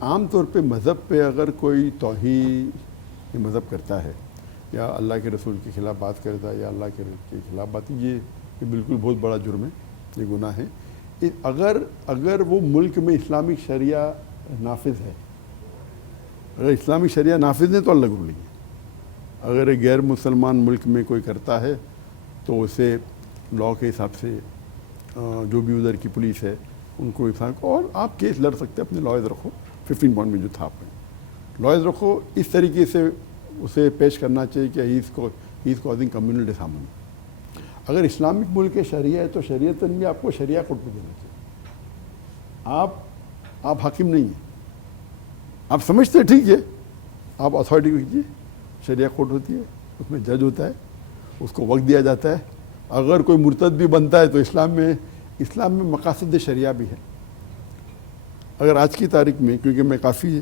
عام طور پہ مذہب پہ اگر کوئی توہین مذہب کرتا ہے یا اللہ کے رسول کے خلاف بات کرتا ہے یا اللہ کے خلاف بات، یہ بالکل بہت بڑا جرم ہے، یہ گناہ ہے۔ اگر وہ ملک میں اسلامک شریعہ نافذ ہے، اگر اسلامک شریعہ نافذ ہے تو الگ رول ہے۔ اگر ایک غیر مسلمان ملک میں کوئی کرتا ہے تو اسے لاء کے حساب سے جو بھی ادھر کی پولیس ہے ان کو حساب، اور آپ کیس لڑ سکتے ہیں، اپنے لائز رکھو، 15 پوائنٹ میں جو تھا آپ نے لائز رکھو، اس طریقے سے اسے پیش کرنا چاہیے کہ he is causing communal disharmony. اگر اسلامک ملک کے شریعہ ہے تو شریعتاً بھی آپ کو شریعہ کورٹ پہ دینا چاہیے۔ آپ حاکم نہیں ہیں، آپ سمجھتے ہیں ٹھیک ہے، آپ اتھارٹی کو کیجیے، شریعہ کورٹ ہوتی ہے، اس میں جج ہوتا ہے، اس کو وقت دیا جاتا ہے۔ اگر کوئی مرتد بھی بنتا ہے تو اسلام میں مقاصد شریعہ بھی ہے۔ اگر آج کی تاریخ میں، کیونکہ میں کافی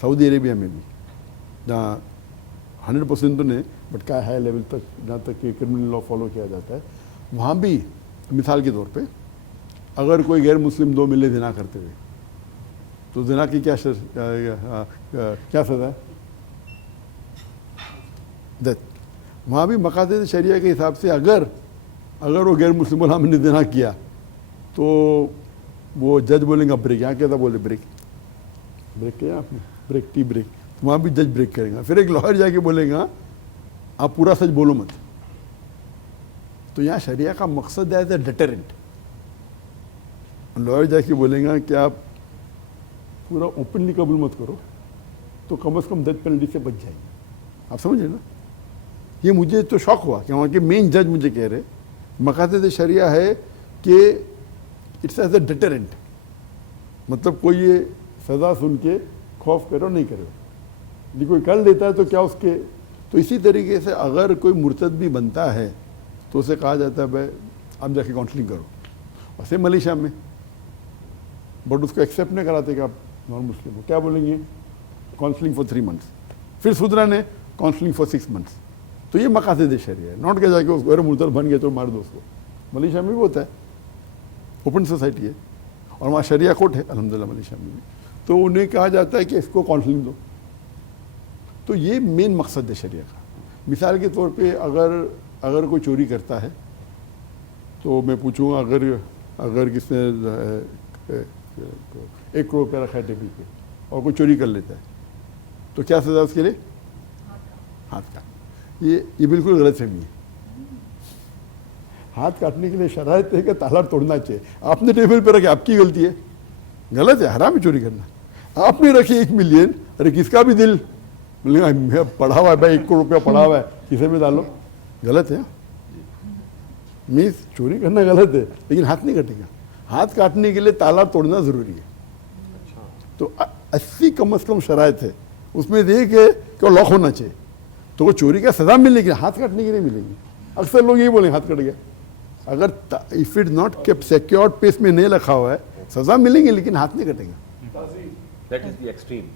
سعودی عربیہ میں بھی، جہاں 100% تو نہیں بٹ کا ہائی لیول تک جہاں تک کہ کرمنل لاء فالو کیا جاتا ہے، وہاں بھی مثال کے طور پہ اگر کوئی غیر مسلم دو ملے زنا کرتے ہوئے تو زنا کی کیا سزا ہے؟ وہاں بھی مقاصد شریعہ کے حساب سے اگر وہ غیر مسلم غلام نے زنا کیا تو وہ جج بولیں گا بریک، یہاں کیسا بولے بریک کیا آپ نے، بریک ٹی بریک، تو وہاں بھی جج بریک کرے گا۔ پھر ایک لائر جا کے بولے گا آپ پورا سچ بولو مت۔ تو یہاں شریعہ کا مقصد ہے ایز اے ڈیٹرنٹ۔ لائر جا کے بولیں گا کہ آپ پورا اوپنلی قبول مت کرو تو کم از کم ڈیتھ پینلٹی سے بچ جائیں گے۔ آپ سمجھے نا؟ یہ مجھے تو شوق ہوا کہ وہاں کے مین جج مجھے کہہ رہے مقاصد شریعہ ہے کہ اٹس ایز اے ڈیٹرنٹ، مطلب کوئی یہ سزا سن کے خوف کرو نہیں کرو، یعنی کوئی کر لیتا ہے تو کیا اس کے، تو اسی طریقے سے اگر کوئی مرتد بھی بنتا ہے تو اسے کہا جاتا ہے بھائی آپ جا کے کاؤنسلنگ کرو، ویسے ملیشیا میں، بٹ اس کو ایکسیپٹ نہیں کراتے کہ آپ نان مسلم ہو، کیا بولیں گے کاؤنسلنگ فار 3 months، پھر سدھرا نے کاؤنسلنگ فار 6 months۔ تو یہ مقاصد شریعہ ہے، نوٹ کے جا کے اس کو مرتد بن گئے تو مار دو اس کو۔ ملیشیا میں بھی ہوتا ہے، اوپن سوسائٹی ہے اور وہاں شریعہ کورٹ ہے الحمدللہ ملیشیا میں بھی، تو انہیں کہا جاتا ہے کہ اس کو کاؤنسلنگ دو۔ تو یہ مین مقصد ہے شریعہ کا۔ مثال کے طور پہ اگر کوئی چوری کرتا ہے تو میں پوچھوں گا اگر کس نے 1 کروڑ روپیہ رکھا ہے ٹیبل پہ اور کوئی چوری کر لیتا ہے تو کیا سزا اس کے لیے؟ ہاتھ کاٹ۔ یہ بالکل غلط فہمی ہے۔ ہاتھ کاٹنے کے لیے شرائط ہے کہ تالا توڑنا چاہیے۔ آپ نے ٹیبل پہ رکھے، آپ کی غلطی ہے، غلط ہے، حرام ہے چوری کرنا۔ آپ نے رکھی 1 ملین، ارے کس کا بھی دل پڑا ہوا ہے بھائی، 1 کروڑ روپیہ پڑا ہوا ہے، کسے میں ڈالو، غلط ہے۔ میز چوری کرنا غلط ہے لیکن ہاتھ نہیں کٹے گا۔ ہاتھ کاٹنے کے لیے تالا توڑنا ضروری ہے۔ تو 80 کم از کم شرائط ہے، اس میں ایک ہے کہ لاک ہونا چاہیے، تو وہ چوری کا سزا ملے گی، ہاتھ کاٹنے کے لیے ملے گی۔ اکثر لوگ یہی بولیں ہاتھ کٹ گیا، اگر if it not kept secured peace میں نہیں رکھا ہوا ہے سزا ملیں گی لیکن ہاتھ نہیں کٹے گا۔ That is the extreme.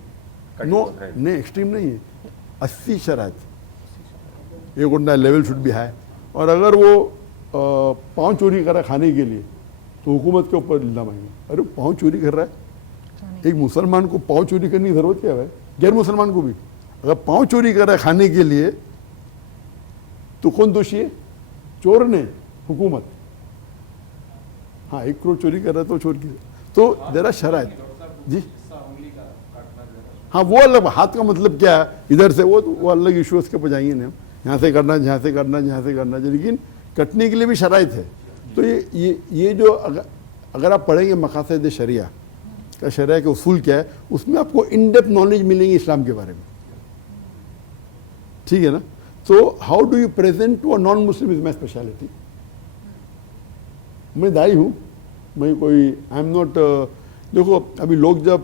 نو نہیں، ایکسٹریم نہیں ہے، 80 شرائط، ایک ہوتا ہے لیول شوڈ بی ہائی۔ اور اگر وہ پاؤں چوری کر رہا ہے کھانے کے لیے تو حکومت کے اوپر الزام آئیں گے، ارے پاؤں چوری کر رہا ہے، ایک مسلمان کو پاؤں چوری کرنے کی ضرورت کیا ہے؟ غیر مسلمان کو بھی اگر پاؤں چوری کر رہا ہے کھانے کے لیے تو کون دوشی ہے؟ چور نے، حکومت۔ ہاں 1 کروڑ چوری کر رہا ہے تو چور کی، تو دیر آر شرائط۔ جی ہاں وہ الگ، ہاتھ کا مطلب کیا ہے ادھر سے، وہ الگ ایشوز کے پہ جائیں گے نا، یہاں سے کرنا، جہاں سے کرنا، جہاں سے کرنا، لیکن کٹنے کے لیے بھی شرائط ہے۔ تو یہ جو اگر آپ پڑھیں گے مقاصد شریعہ کا، شریعہ کے اصول کیا ہے، اس میں آپ کو ان ڈیپتھ نالج ملیں گی اسلام کے بارے میں، ٹھیک ہے نا؟ تو how do you present to a non Muslim is my speciality. میں دائی ہوں، میں کوئی آئی ایم ناٹ، دیکھو ابھی لوگ جب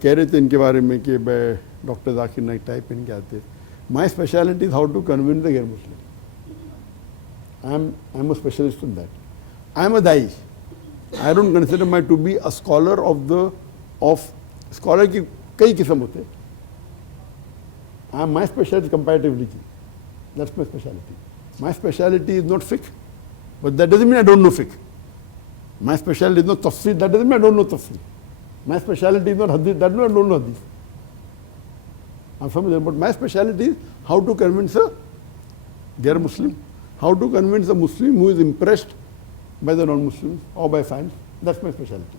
کہہ رہے تھے ان کے بارے میں کہ بھائی ڈاکٹر ذاکر نائک ٹائپ ان کے آتے، my specialty is how to convince the غیر مسلم۔ I am a specialist in that. I am a دائی، I don't consider my to be a scholar of scholar کی کئی قسم ہوتے ہیں۔ I am my specialty comparatively, that's my specialty. My specialty is not فقہ، but that doesn't mean I don't know فقہ۔ My specialty is not تفسیر، that doesn't mean I don't know تفسیر۔ My speciality is not hadith, that no, I don't know hadith. I'm familiar, but my speciality is how to convince a Gair Muslim, how to convince a Muslim who is impressed by the non-Muslims or by science. That's my specialty.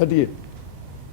38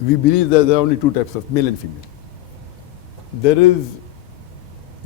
we believe that there are only two types of male and female. There is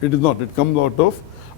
It is not. It comes out of